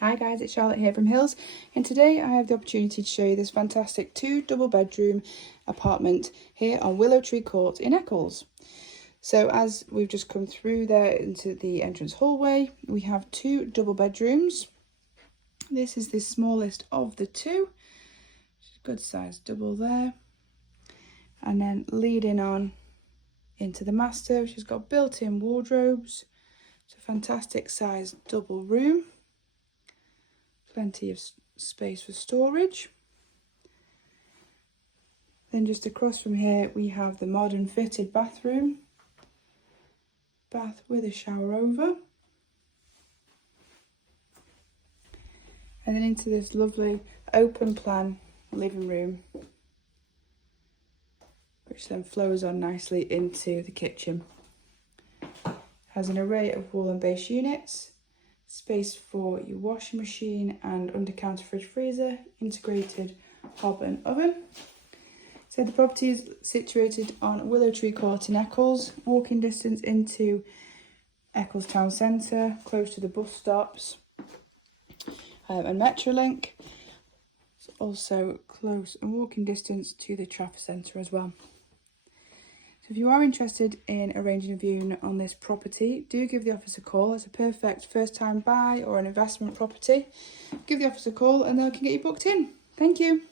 Hi guys, it's Charlotte here from Hills, and today I have the opportunity to show you this fantastic 2 double bedroom apartment here on Willow Court in Eccles. So as we've just come through there into the entrance hallway, we have 2 double bedrooms. This is the smallest of the 2, good sized double there, and then leading on into the master, which has got built-in wardrobes. It's a fantastic sized double room. Plenty of space for storage. Then just across from here we have the modern fitted bathroom. Bath with a shower over. And then into this lovely open plan living room, which then flows on nicely into the kitchen. Has an array of wall and base units. Space for your washing machine and under-counter fridge freezer, integrated hob and oven. So the property is situated on Willow Court in Eccles, walking distance into Eccles town centre, close to the bus stops and Metrolink. It's also close and walking distance to the Trafford Centre as well. If you are interested in arranging a viewing on this property, do give the office a call. It's a perfect first time buy or an investment property. Give the office a call and they can get you booked in. Thank you.